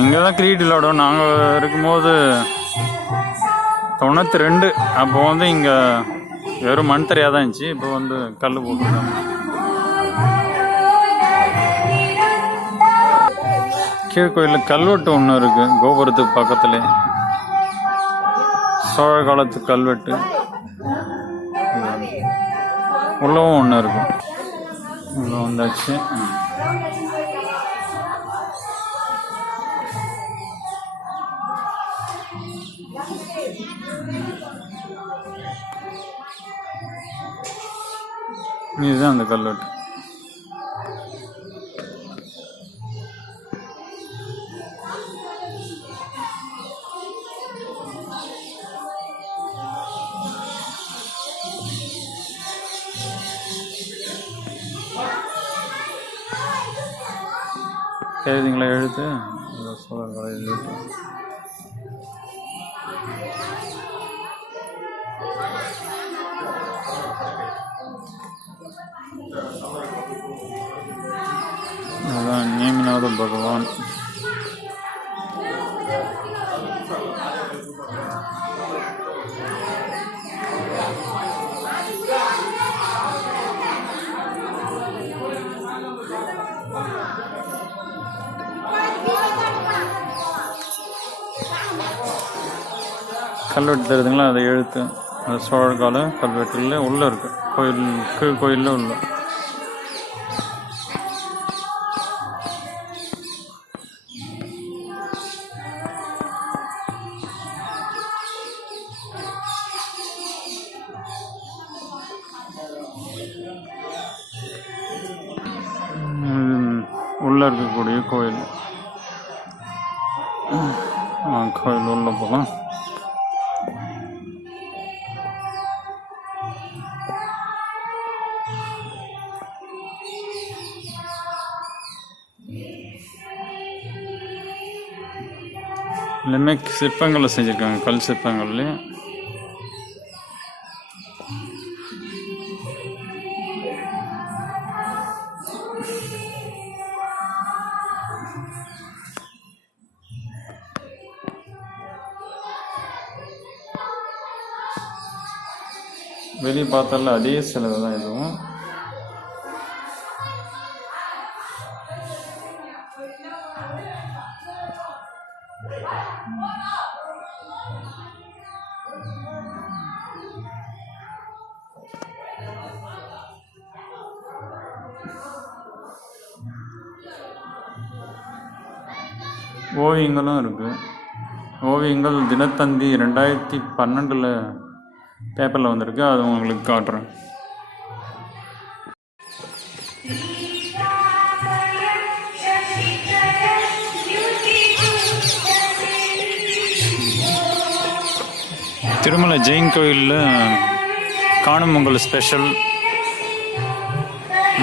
இங்கே தான் கிரிக்கெட் விளையாடுவோம். நாங்கள் இருக்கும்போது 92 அப்போ வந்து இங்கே வெறும் மண் தரையாக தான் இருந்துச்சு. இப்போ வந்து கல் போட்டுருக்காங்க. கீழ்கோயிலில் கல்வெட்டு ஒன்று இருக்குது கோபுரத்துக்கு பக்கத்துலேயே. சோழ காலத்து கல்வெட்டு உள்ளவும் ஒன்று இருக்கு. உள்ள வந்தாச்சு. இதுதான் அந்த கல்வெட்டு. எழுதிங்களா எழுத்து சோழர்களை எழுத்து. அதான் நேமிநாத பகவான். கல்வெட்டு தெரியுதுங்களா, அதை எழுத்து. அது சோழர் கால கல்வெட்டுல உள்ள இருக்கு. கோயில் கீழ் கோயிலில் உள்ள உள்ள இருக்கக்கூடிய கோயில். கோயில் உள்ள போகலாம். எல்லாமே சிற்பங்களை செஞ்சுருக்காங்க, கல் சிற்பங்கள்லேயே. வெளியே பார்த்தால அதே சிலை தான் இதுவும். ஓவியங்களும் இருக்கு. ஓவியங்கள் தினத்தந்தி 2012 பேப்பரில் வந்திருக்கு. அது உங்களுக்கு காட்டுறேன். திருமலை ஜெயின் கோயிலில் காணும் பொங்கல் ஸ்பெஷல்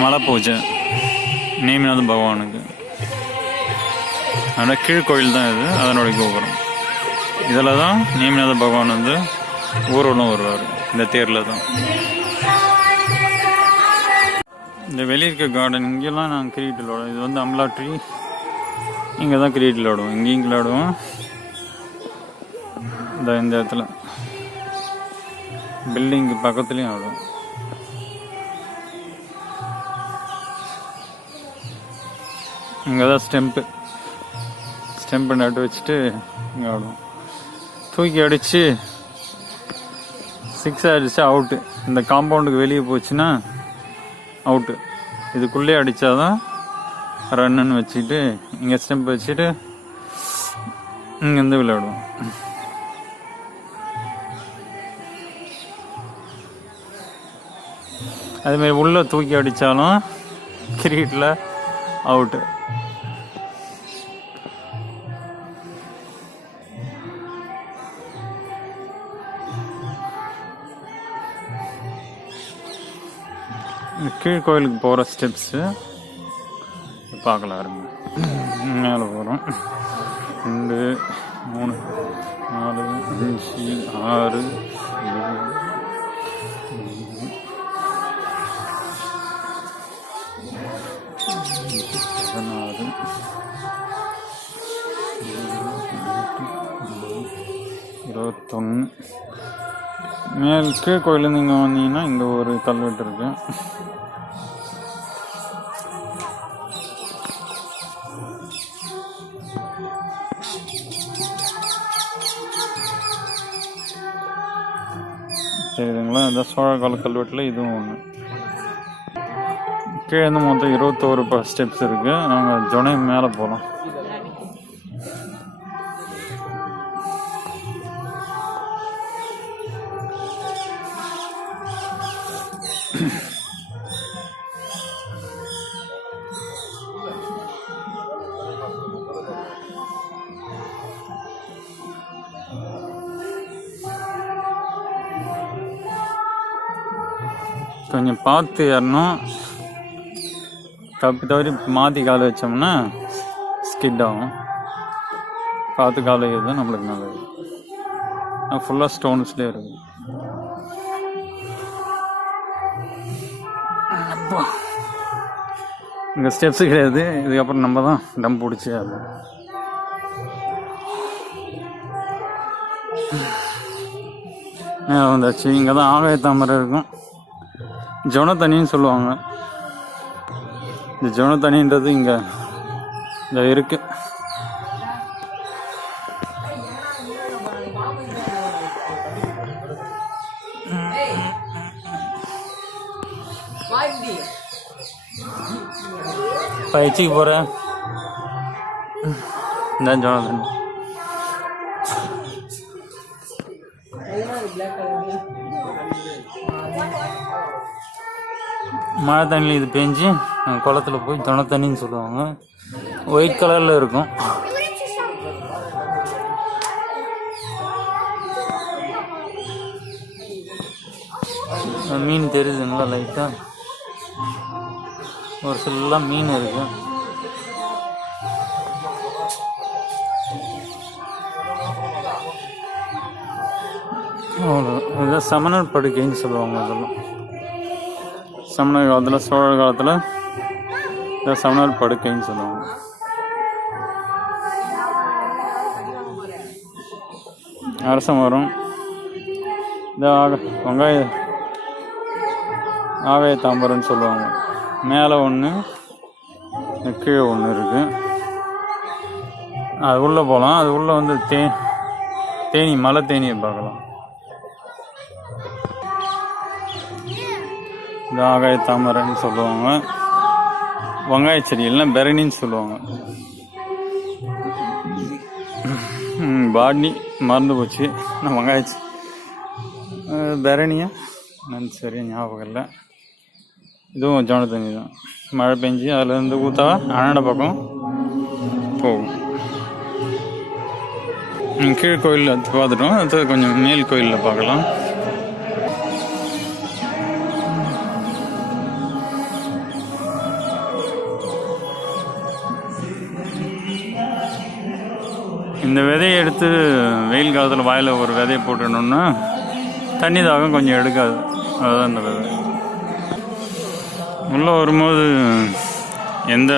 மலை பூஜை நேமிநாத பகவானுக்கு. அதனால் கீழ்கோயில் தான் இது, அதனுடைய கோபுரம். இதில் தான் நேமிநாத பகவான் வந்து ஊர்வலம் வருவார். இந்த தேரில் தான். இந்த வெளியே இருக்க கார்டன் இங்கெல்லாம் நாங்கள் கிரிக்கெட் விளையாடுவோம். இது வந்து அம்லா ட்ரீ. இங்கே தான் கிரிக்கெட் விளையாடுவோம். இங்கேயும் விளையாடுவோம். இந்த இடத்துல பில்டிங்கு பக்கத்துலேயும் ஆடும். இங்கே தான் ஸ்டெம்பு நட்டு வச்சுட்டு இங்கே ஆடுவோம். தூக்கி அடித்து 6 அடித்தா அவுட்டு. இந்த காம்பவுண்டுக்கு வெளியே போச்சுன்னா அவுட்டு. இதுக்குள்ளே அடித்தாதான் ரன்னுன்னு வச்சுக்கிட்டு இங்கே ஸ்டெம்பு வச்சுட்டு இங்கேருந்து விளையாடுவோம். அதுமாரி உள்ளே தூக்கி அடித்தாலும் கிரிக்கெட்டில் அவுட்டு. கீழ் கோயிலுக்கு போகிற ஸ்டெப்ஸு பார்க்கலாம். இருங்க, மேலே போகிறோம். 2 3 4 5 6 7 16 21. மேலுக்கு கோயிலேருந்து இங்கே வந்தீங்கன்னா இங்கே ஒரு கல்வெட்டு இருக்குது. தெரியுதுங்களா? இந்த சோழ கால கல்வெட்டில் இதுவும் ஒன்று. கீழே இருந்து மொத்தம் 21 ஸ்டெப்ஸ் இருக்குது. நாங்கள் ஜொனை மேலே போகலாம். கொஞ்சம் பார்த்து ஏறணும். தவறி மாற்றி காலை வச்சோம்னா ஸ்கிட் ஆகும். பார்த்து காலை வைக்கிறது தான் நம்மளுக்கு நல்லது. ஃபுல்லாக ஸ்டோன்ஸ்லேயே இருக்குது. இங்கே ஸ்டெப்ஸு கிடையாது. இதுக்கப்புறம் நம்ம தான் டம் பிடிச்சி அது வந்தாச்சு. இங்கே தான் ஆகாய தாமரை இருக்கும். ஜொன தண்ணின்னு சொல்லுவாங்க. இந்த ஜொன தண்ணின்றது இங்கே இருக்கு. பயிற்சிக்கு போகிறேன். இந்த ஜொன தண்ணி மழை தண்ணியில் இது பேஞ்சு குளத்தில் போய் ஜொன தண்ணின்னு சொல்லுவாங்க. ஒயிட் கலரில் இருக்கும். மீன் தெரியுதுங்களா? லைட்டாக ஒரு சில மீன் இருக்கு. இதான் சமணர் படுக்கைன்னு சொல்லுவாங்க. அதெல்லாம் சமணர் காலத்தில், சோழ காலத்தில் இதை சமணர் படுக்கைன்னு சொல்லுவாங்க. அரச மரம். இந்த ஆகாய தாம்பரம்னு சொல்லுவாங்க. மேலே ஒன்று கீழே ஒன்று இருக்குது. அது உள்ளே போகலாம். அது உள்ளே வந்து தேனி, மலை தேனியை பார்க்கலாம். இந்த ஆகாய தாமரைன்னு சொல்லுவாங்க. வெங்காய செடி எல்லாம் பெரணின்னு சொல்லுவாங்க. பாட்னி மறந்து போச்சு. நான் வெங்காய பெரணியா நான் சரியா ஞாபகம் இல்லை. இதுவும் ஜொன தண்ணி தான். மழை பெஞ்சு அதுலேருந்து ஊற்றா அண்ணாட பக்கம் போகும். கீழ் கோயிலில் பார்த்துட்டோம். அது கொஞ்சம் மேல் கோயிலில் பார்க்கலாம். இந்த விதையை எடுத்து வெயில் காலத்தில் வாயில் ஒரு விதையை போட்டுடணுன்னா தண்ணி தாகம் கொஞ்சம் எடுக்காது. அதுதான் இந்த விதை. உள்ளே வரும்போது எந்த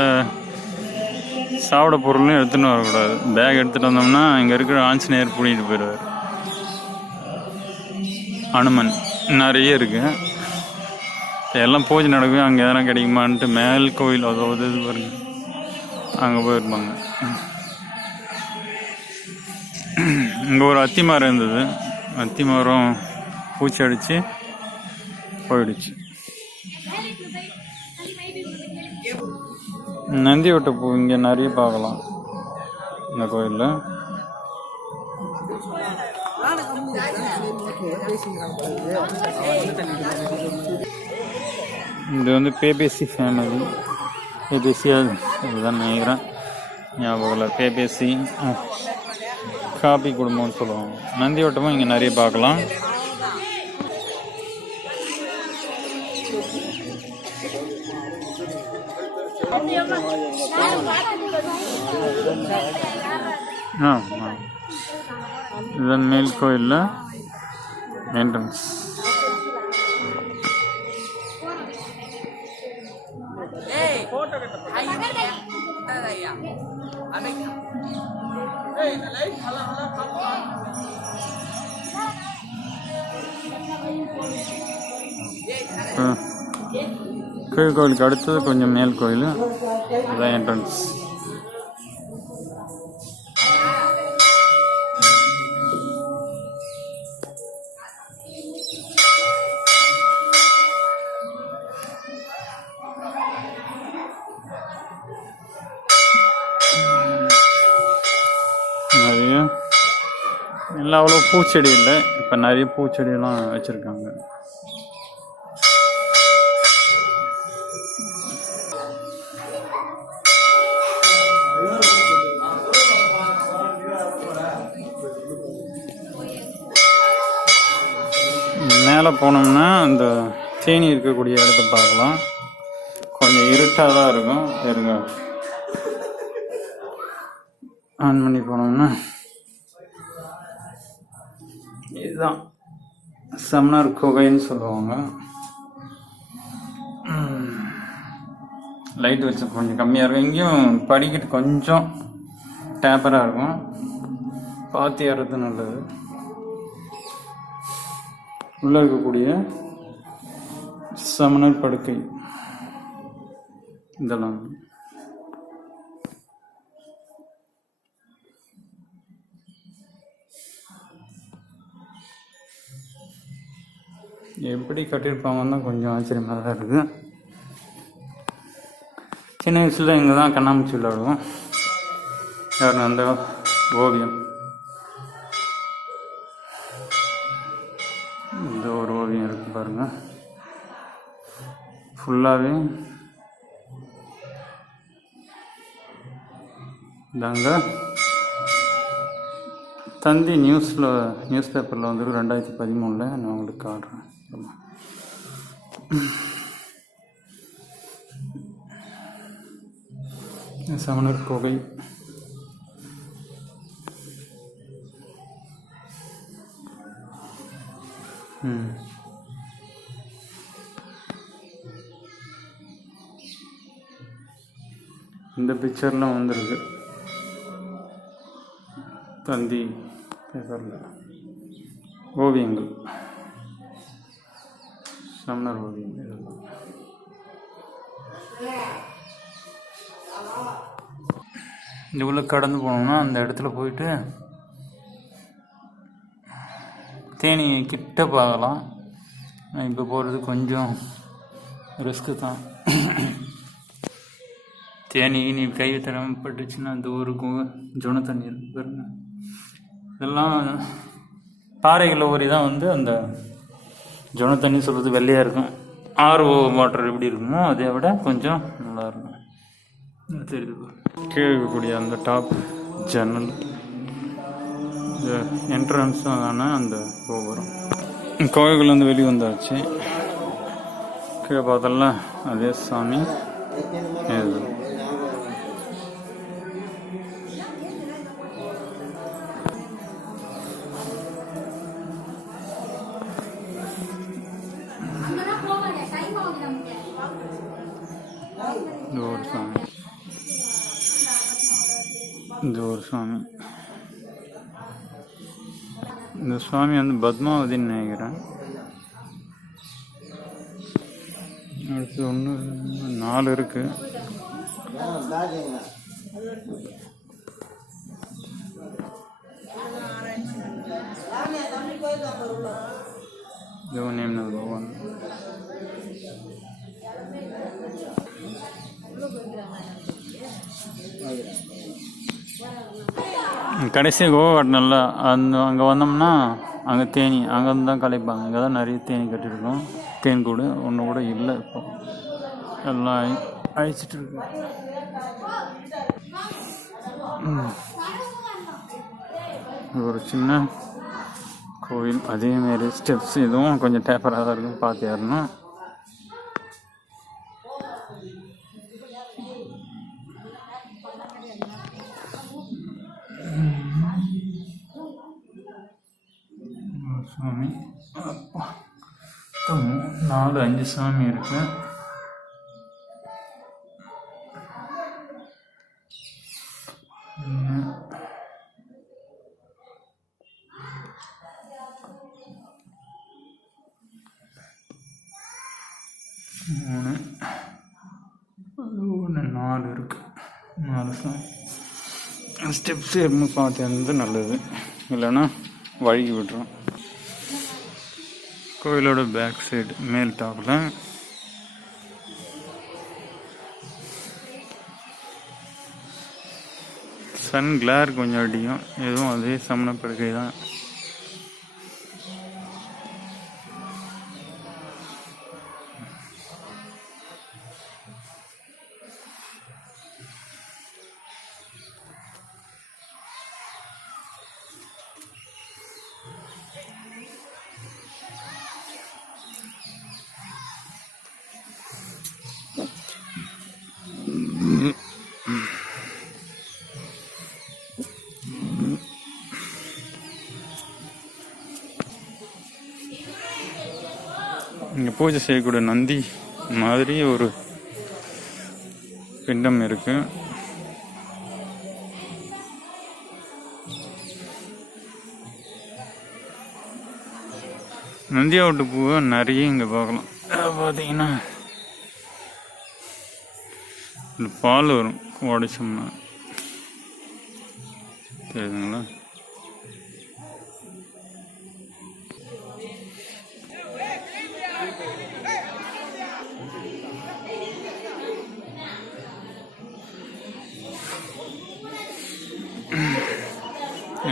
சாப்பிட பொருளும் எடுத்துகிட்டு வரக்கூடாது. பேக் எடுத்துகிட்டு வந்தோம்னா இங்கே இருக்கிற ஆஞ்சநேயர் பிடிக்கிட்டு போயிடுவார். அனுமன் நிறைய இருக்குது. எல்லாம் பூஜை நடக்கும். அங்கே எதனா கிடைக்குமான்ட்டு மேல் கோயில் அதாவது இது பாருங்க, அங்கே போயிருப்பாங்க. இங்கே ஒரு அத்தி மரம் இருந்தது. அத்தி மரம் பூச்சி அடித்து போயிடுச்சு. நந்தி வட்ட பூ இங்கே நிறைய பார்க்கலாம் இந்த கோயிலில். இது வந்து பேபேசி ஃபேமிலி. பேபேசி அதுதான் நினைக்கிறேன், ஞாபகம் இல்லை. பேபேசி காபி குடும்பம்னு சொல்லுவாங்க. நந்தி வட்டமும் இங்கே நிறைய பார்க்கலாம். இதுதான் மேல் கோயிலில் என்ட்ரன்ஸ். கீழ் கோயிலுக்கு அடுத்தது கொஞ்சம் மேல் கோயில், அதான் என்ட்ரன்ஸ். நிறைய எல்லாம் அவ்வளோ பூச்செடி இல்லை, இப்போ நிறைய பூச்செடியெல்லாம் வச்சுருக்காங்க. மேலே போனோம்னா அந்த தேனி இருக்கக்கூடிய இடத்த பார்க்கலாம். கொஞ்சம் இருட்டாக தான் இருக்கும். இருங்க, ஆன் பண்ணி போனோம்னா இதுதான் சமணர் குகைன்னு சொல்லுவாங்க. லைட் வச்சு கொஞ்சம் கம்மியாக இருக்கும். இங்கேயும் படிக்கட்டு கொஞ்சம் டேப்பராக இருக்கும், பார்த்து ஏறது நல்லது. உள்ளே இருக்கக்கூடிய சமணர் படுக்கை இதெல்லாம் எப்படி கட்டியிருப்பாங்கன்னா கொஞ்சம் ஆச்சரியமாக தான் இருக்குது. சின்ன வயசில் இங்கே தான் கண்ணாமூச்சி விளையாடுவோம். யாரும் அந்த ஓவியம், இந்த ஒரு ஓவியம் இருக்குது பாருங்கள். ஃபுல்லாகவே இதாங்க தந்தி நியூஸ் பேப்பரில் வந்துருக்கு 2013. நான் உங்களுக்கு காட்டுறேன். சமணர் குகை. இந்த பிக்சர்லாம் வந்திருக்கு தந்தி பேப்பரில். ஓவியங்கள், சமணர் ஓவியங்கள் இதெல்லாம். இந்த உள்ள கடந்து போனோம்னா அந்த இடத்துல போயிட்டு தேனி கிட்ட பார்க்கலாம். இப்போ போகிறது கொஞ்சம் ரிஸ்க்கு தான். தேனி நீ கை தராமல் பட்டுச்சுன்னா அந்த ஊருக்கும் ஜுன தண்ணி இருக்கு பாருங்க. இதெல்லாம் பாறைகளை ஊறி தான் வந்து அந்த ஜுன தண்ணி சொல்கிறது வெள்ளையாக இருக்கும். ஆர்ஓ வாட்டர் எப்படி இருக்குமோ அதை விட கொஞ்சம் நல்லாயிருக்கும். தெரியுது கீழே இருக்கக்கூடிய அந்த டாப் ஜன்னல், இந்த என்ட்ரன்ஸ் தானே அந்த கோபுரம். கோயில்லேருந்து வெளியே வந்தாச்சு. கீழே பார்த்தோம்ல அதே சாமி. இது ஒரு சாமி, இது ஒரு சாமி. இந்த சுவாமி வந்து பத்மாவதின்னு நினைக்கிறேன். அடுத்து 1 4 இருக்கு. பகவான் கடைசி கோவாட்டினல்ல அங்கே வந்தோம்னா அங்கே தேனி அங்கேருந்து தான் கலைப்பாங்க. இங்கே தான் நிறைய தேனி கட்டியிருக்கோம். தேன் கூடு ஒன்று கூட இல்லை, இப்போ எல்லாம் அழிச்சிட்டு இருக்கு. ஒரு சின்ன கோவில், அதேமாரி ஸ்டெப்ஸ் இதுவும் கொஞ்சம் டேப்பராக தான் இருக்கும், பார்த்து ஏறணும். சாமி 4-5 சாமி இருக்கு. 3 அது 1 4 இருக்குது. 4 ஸ்டெப்ஸ் ஏறும் பார்த்து இருந்து நல்லது, இல்லைன்னா வழுகி விட்டுரும். கோயிலோட பேக் சைடு மேல் டாப்பில் சன் கிளார் கொஞ்சம் அடிக்கும், எதுவும் அதே சமணப்படுக்கை தான். இங்கே பூஜை செய்யக்கூடிய நந்தி மாதிரி ஒரு பிண்டம் இருக்கு. நந்தியாவட்டு பூவை நிறைய இங்கே பார்க்கலாம். பார்த்தீங்கன்னா பால் வரும் உடைச்சோம்னா, தெரியுதுங்களா?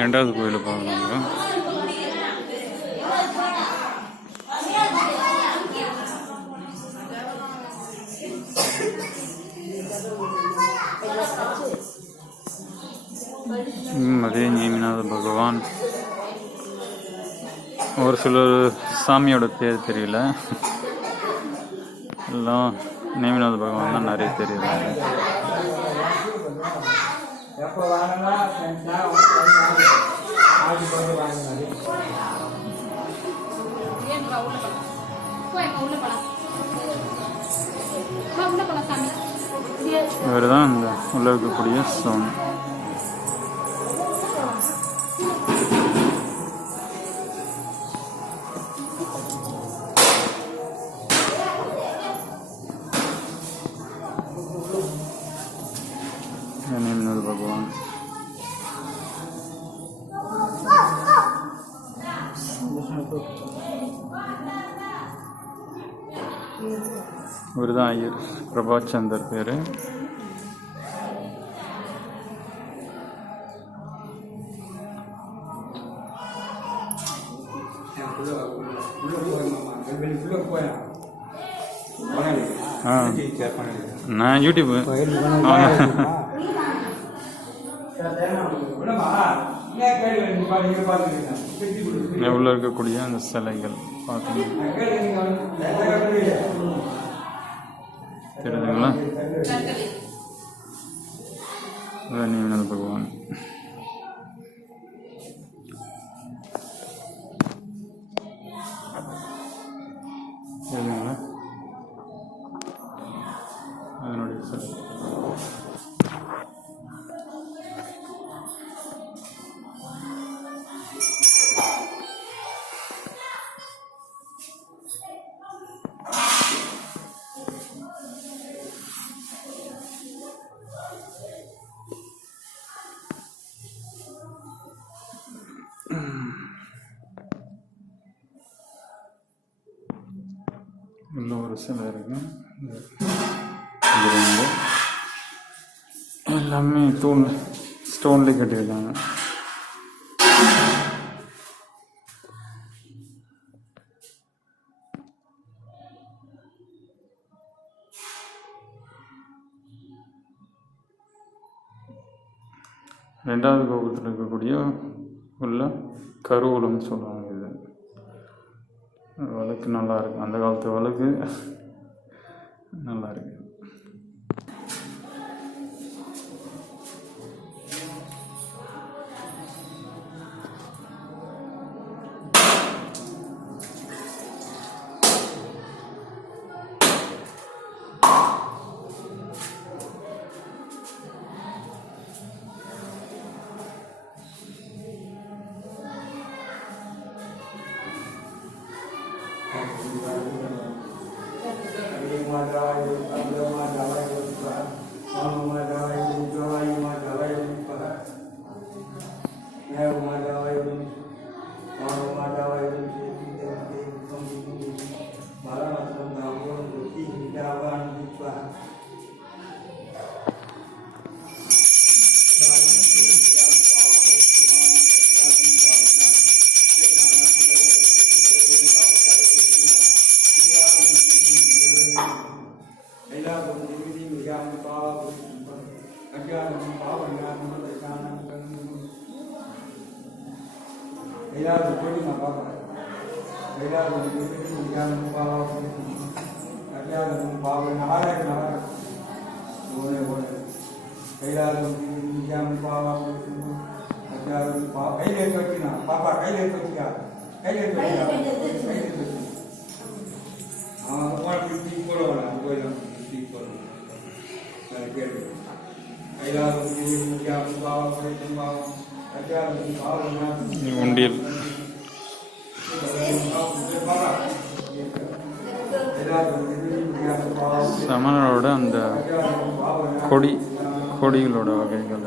ரெண்டாவது கோயிலை பார்க்கலாங்க. அதே நேமிநாத பகவான். ஒரு சில சாமியோட பேர் தெரியல, எல்லாம் நேமிநாத பகவான் தான் நிறைய தெரியல. இவர் தான் இந்த உள்ள இருக்கக்கூடிய சுவாமி. நேமிநாத பகவான். இவர் தான் ஐயர், பிரபாச்சந்தர் பேர். நான் யூடியூப் உள்ள இருக்கக்கூடிய அந்த சிலைகள் பார்க்கணும், தெரியுதுங்களா? நேமிநாத பகவான். தெரியுதுங்களா? அதனுடைய சிலை. உள்ள ஒரு சிலை இருக்கு. எல்லாமே ஸ்டோன்லேயே கட்டியிருக்காங்க. ரெண்டாவது கோபுரத்தில் இருக்கக்கூடிய உள்ள கருவூலம்னு சொல்லுவாங்க. இது விளக்கு நல்லா இருக்கு, அந்த காலத்து விளக்கு நல்லா இருக்கு. உண்டியல் சமணரோட அந்த கொடிகளோட வகைகள்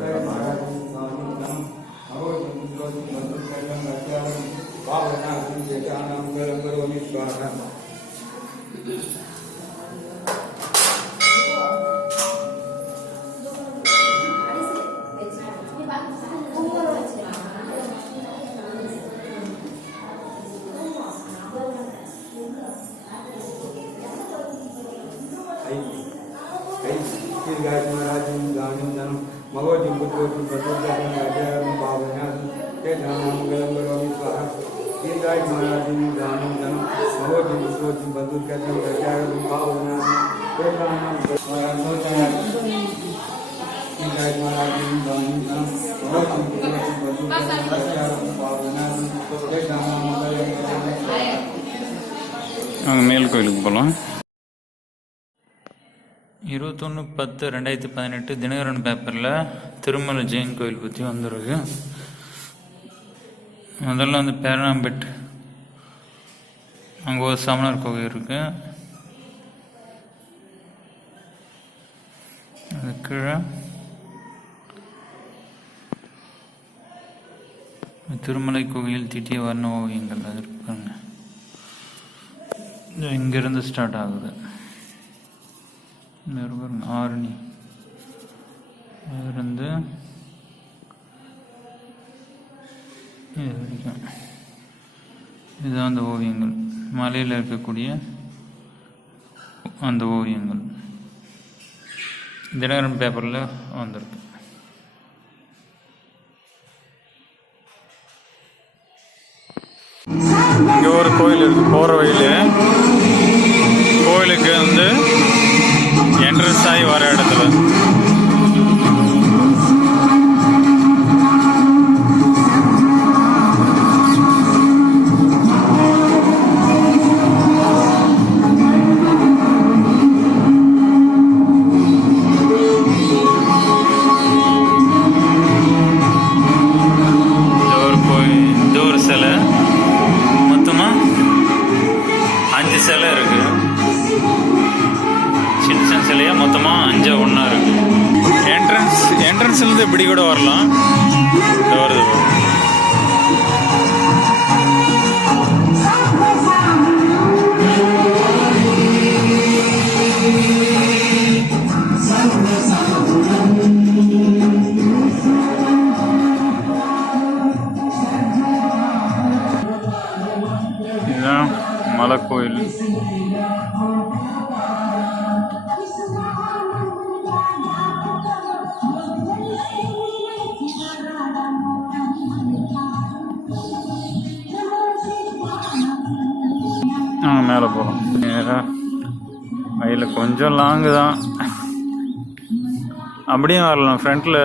நாங்கள் மேல் கோயிலுக்கு போகலாம். 21/10/2018 தினகரன் பேப்பரில் திருமலை ஜெயின் கோயில் பற்றி வந்துருக்கு. முதல்ல வந்து பேரணாம்பேட் அங்கே ஒரு சமணர் கோவில் இருக்கு. அது கீழே திருமலை கோவில் தீட்டிய வர்ண ஓவியங்கள் அது இருப்பாங்க. இங்கிருந்து ஸ்டார்ட் ஆகுது. ஆரணி இருந்து இது வரைக்கும் இதுதான் அந்த ஓவியங்கள், மலையில் இருக்கக்கூடிய அந்த ஓவியங்கள் தினகரன் பேப்பரில் வந்திருக்கு. இங்கே ஒரு கோயில் இருக்கு. போகிற வழியில் கோயிலுக்கு வந்து என்ட்ரன்ஸ் ஆகி வர இடத்துல என்ட்ரன்ஸ்லேருந்து இப்படி கூட வரலாம். வருது இதுதான் மலை கோயில். மேலே போகலாம். நேராக வயலில் கொஞ்சம் லாங்கு தான், அப்படியும் வரலாம். ஃப்ரண்ட்டில்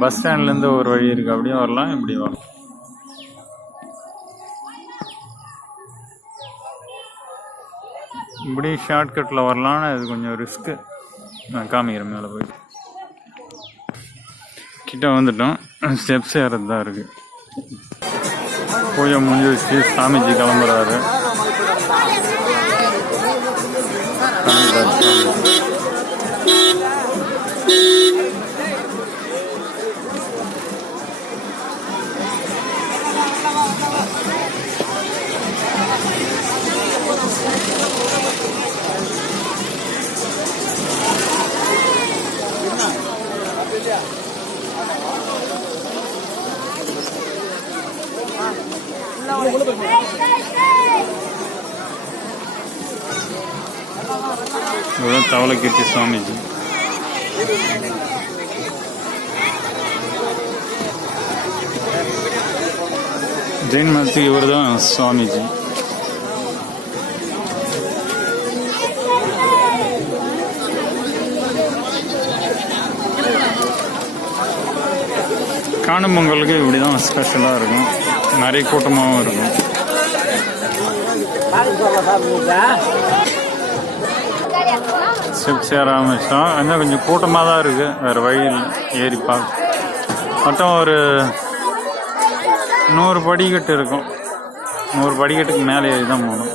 பஸ் ஸ்டாண்ட்லேருந்து ஒரு வழி இருக்குது, அப்படியும் வரலாம், இப்படியும் வரலாம். இப்படி ஷார்ட்கட்டில் வரலான்னு அது கொஞ்சம் ரிஸ்க்கு. நான் காமிக்கிறேன். மேலே போய் கிட்ட வந்துட்டோம். ஸ்டெப்ஸ் ஏறது தான் இருக்குது. பூஜை முடிஞ்சு வச்சு சாமிஜி கிளம்புறாரு. தவளக்கீர்த்தி சுவாமிஜி. ஜெயின் மதத்துக்கு இவர் தான் சுவாமிஜி. காணும் பொங்கலுக்கு இப்படி தான் ஸ்பெஷலாக இருக்கும், நிறைய கூட்டமாகவும் இருக்கும். சிவராமேஸ்வரம் இன்னும் கொஞ்சம் கூட்டமாக தான் இருக்குது, வேறு வழியில் ஏறி பார்க்க. மொத்தம் ஒரு 100 படிக்கட்டு இருக்கும். 100 படிக்கட்டுக்கு மேலே ஏறி தான் போகணும்.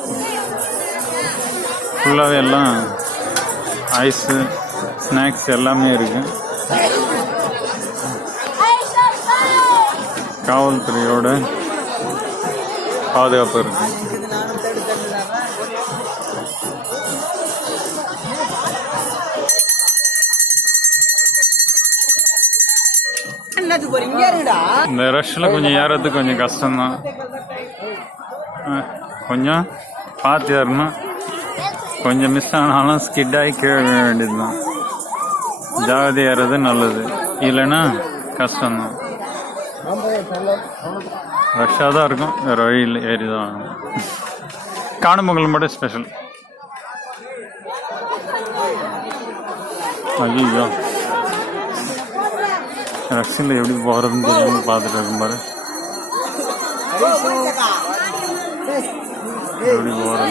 ஃபுல்லாகவே எல்லாம் ஐஸு ஸ்நாக்ஸ் எல்லாமே இருக்குது. காவல்துறையோட பாதுகாப்பு இருக்கு. இந்த ரஷ்ல கொஞ்சம் ஏறதுக்கு கொஞ்சம் கஷ்டம்தான், கொஞ்சம் பார்த்து ஏறணும். கொஞ்சம் மிஸ் ஆனாலும் ஸ்கிட் ஆகி கீழ வேண்டியதுதான். ஜாகிரதை ஏறது நல்லது, இல்லைன்னா கஷ்டம்தான். ரஷ்ஷாக தான் இருக்கும், வேறு வழியில் ஏறி தான் ஆகணும். காணும் பொங்கல் மட்டும் ஸ்பெஷல். ஐயோ, ரஷ்யில் எப்படி போகிறதுன்னு தெரியாம பார்த்துட்டு இருக்கும் பாரு. எப்படி போகிறது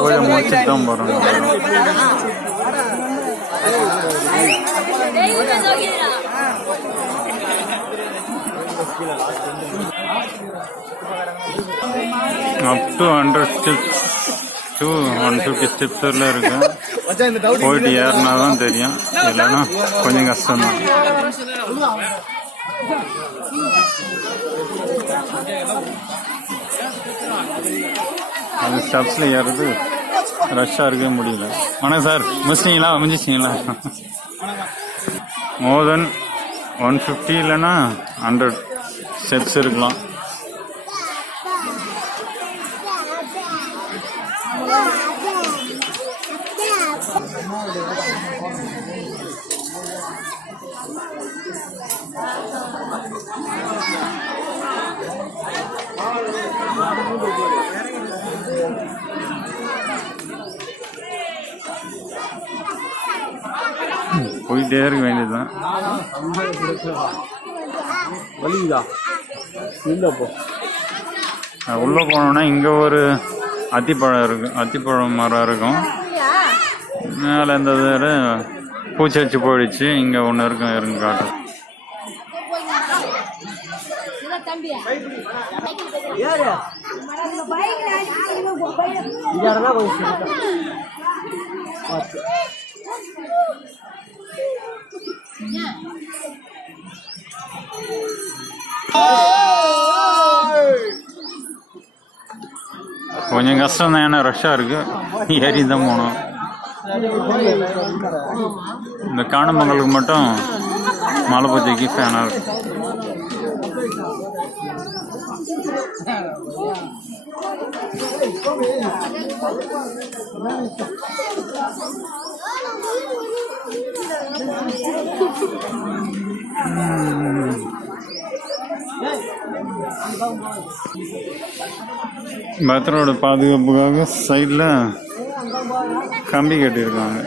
கோயிலை முடிச்சுட்டு தான் போகிறோம். Up to 100 steps to 150 steps இருக்கு. போயிட்டு ஏறினா தான் தெரியும், இல்லைன்னா கொஞ்சம் கஷ்டம்தான். அந்த ஸ்டெப்ஸில் ஏறது ரஷ்ஷாக இருக்கவே முடியல. வணக்கம் சார், முடிச்சிங்களா? மோர் தென் 150 இல்லைன்னா 100 ஸ்டெப்ஸ் இருக்கலாம். போயிட்டே இருக்க வேண்டியதுதான். உள்ள போனோம்னா இங்க ஒரு அத்திப்பழம் இருக்கு, அத்திப்பழம் மரம் இருக்கும். மேலே இந்த பூச்சி வச்சு போயிடுச்சு. இங்க ஒன்று இருக்கும், இருக்கு காட்டும். கொஞ்சம் கஷ்டம் தான், ஏன்னா ரஷ்ஷாக இருக்கு, ஏறி தான் போகணும். இந்த காணும் பொங்கலுக்கு மட்டும் மலை பூஜைக்கு ஃபேனாக இருக்கு. பக்தரோட பாதுகாப்புக்காக சைடில் கம்பி கட்டியிருக்காங்க.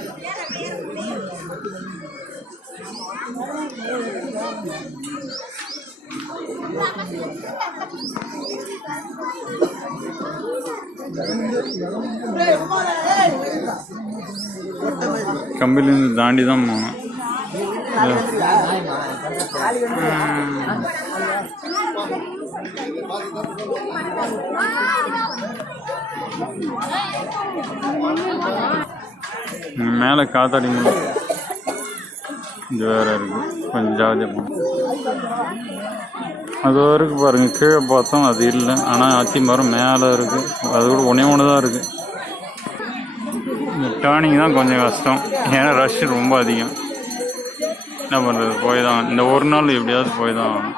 கம்பிலேருந்து தாண்டி தான் போகணும். மேலே காத்தாடி இது வேற இருக்கு, கொஞ்சம் ஜாதியாக போகணும். அது வரைக்கும் பாருங்க, கீழே பார்த்தோம் அது இல்லை. ஆனால் அத்தி மரம் மேலே இருக்கு, அது கூட ஒன்று தான் இருக்கு. இந்த டேர்னிங் தான் கொஞ்சம் கஷ்டம், ஏன்னா ரஷ் ரொம்ப அதிகம். என்ன பண்ணுறது, போய் தான் இந்த ஒரு நாள் எப்படியாவது போய் தான் ஆகணும்.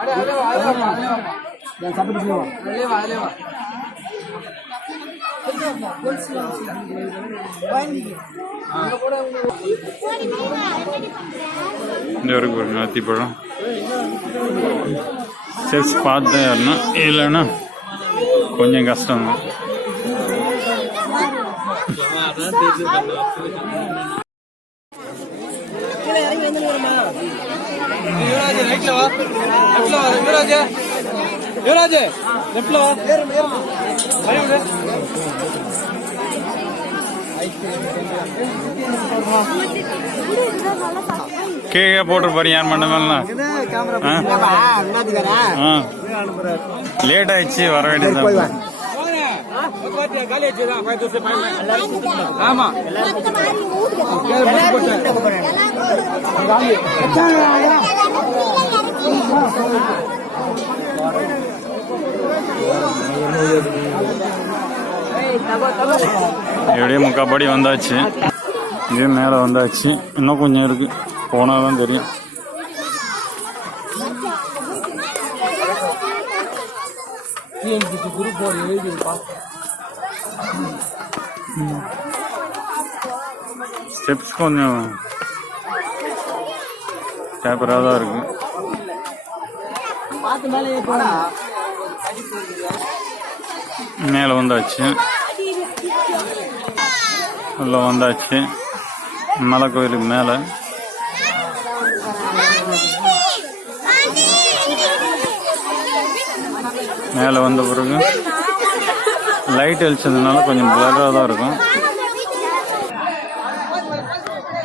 இந்த வரைக்கும் ஒரு அத்திப்பழம் ஸ்டெப்ஸ் பார்த்து தான் ஏறணும், இல்லைன்னா கொஞ்சம் கஷ்டம்தான். கீழே போட்டு பாரு, யார் மண்டபம்லாம் லேட் ஆயிடுச்சு, வர வேண்டியது. எப்படியும் முக்காப்படி வந்தாச்சு, இதே மேலே வந்தாச்சு. இன்னும் கொஞ்சம் இருக்கு, போனாதான் தெரியும். ஸ்டெப்ஸ் கொஞ்சம் டேப்பராக தான் இருக்கு. மேலே வந்தாச்சு, உள்ள வந்தாச்சு. மலை கோயிலுக்கு மேலே வந்த பிறகு லைட் அடிச்சதுனால கொஞ்சம் பிளராக தான் இருக்கும்.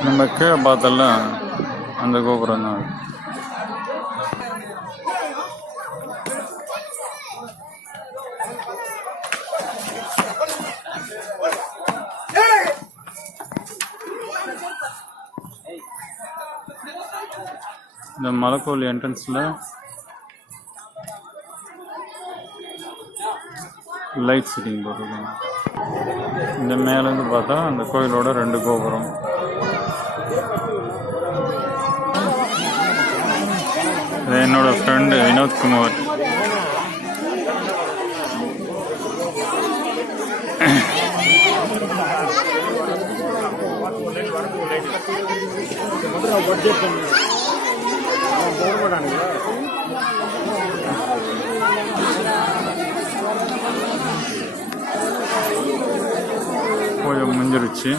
நம்ம கீழே பார்த்தல அந்த கோபுரம் தான். இந்த மலைக்கோவில் என்ட்ரன்ஸில் லைட் செட்டிங் போட்டிருக்காங்க. இந்த மேலேருந்து பார்த்தா அந்த கோயிலோட 2 கோபுரம். என்னோட ஃப்ரெண்டு வினோத்குமார். கோயில் முடிஞ்சிருச்சு.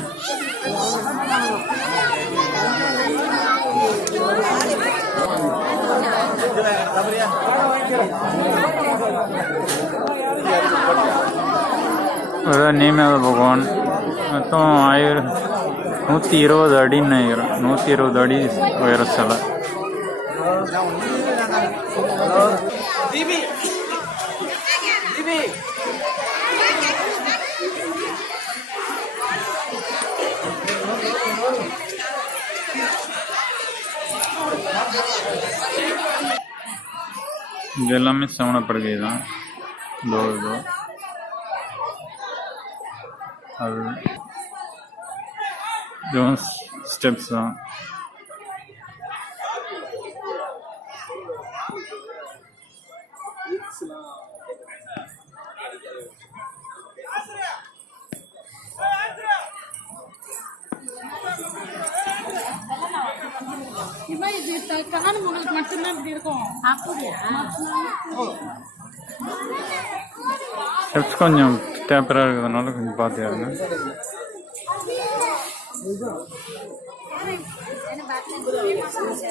நீமேத பகவான் மொத்தம் 120 அடின்னு நினைக்கிறேன். 120 அடி உயர சிலை. இது எல்லாமே சமணப்படுகை தான். இதோ அது இதுவும் ஸ்டெப்ஸ் தான். ஸ்டெப்ஸ் கொஞ்சம் டேப்பராக இருக்கிறதுனால கொஞ்சம் பார்த்தியாருங்க.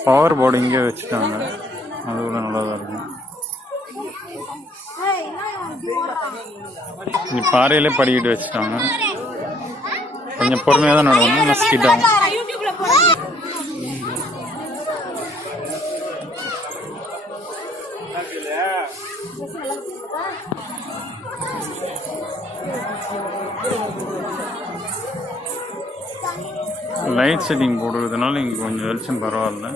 பவர் போர்டு இங்கே வச்சுட்டாங்க, அது கூட நல்லா தான் இருக்கும். இங்கே பாறையிலே படிக்கிட்டு வச்சுட்டாங்க. கொஞ்சம் பொறுமையாக தான் நடக்கணும், ஸ்கிட் ஆகும். லைட் செட்டிங் போடுறதுனால இங்கே கொஞ்சம் வெளிச்சம் பரவாயில்ல.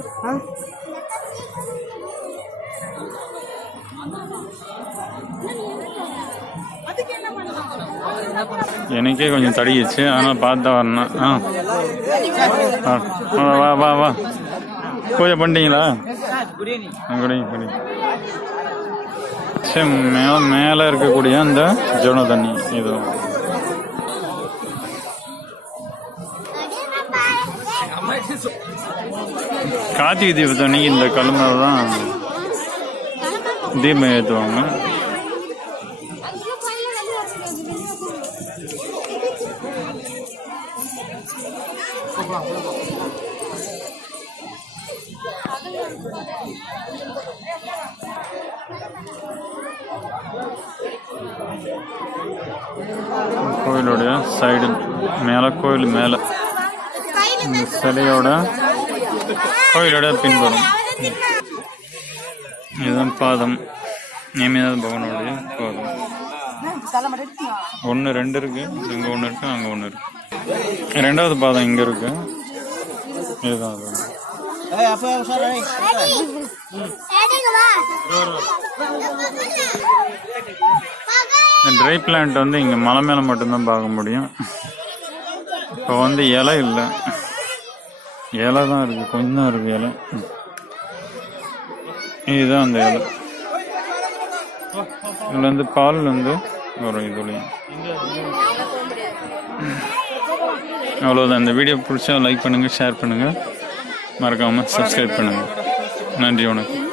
எனக்கே கொஞ்சம் தடிச்சு, ஆனால் பார்த்தா வரணும். வா வா வா பூஜை பண்ணிட்டீங்களா? குடி. சரி, மேலே இருக்கக்கூடிய அந்த ஜோன தண்ணி இது கார்த்திகை தீபத்தன்னைக்கு இந்த கல் மேலே தான் தீபம் ஏற்றுவாங்க. கோயிலுடைய சைடு மேலே, கோயில் மேலே இந்த சிலையோட கோயிலோட பின்புறம் இதுதான் பாதம். நேமிநாத பகவானுடைய பாதம். 1 2 இருக்கு, இங்கே 1 இருக்கு, அங்கே 1 இருக்கு. 2வது பாதம் இங்கே இருக்கு. இதுதான் அது. இந்த ட்ரை பிளான்ட் வந்து இங்கே மலை மேலே மட்டும்தான் பார்க்க முடியும். இப்போ வந்து இலை இல்லை, இலை தான் இருக்குது, கொஞ்சம் தான் இருக்குது இலை. இதுதான் அந்த இலை. இதில் வந்து பால் வந்து வரும் இதுலையும். அவ்வளோதான். இந்த வீடியோ பிடிச்சா லைக் பண்ணுங்கள், ஷேர் பண்ணுங்கள், மறக்காமல் சப்ஸ்கிரைப் பண்ணுங்கள். நன்றி, வணக்கம்.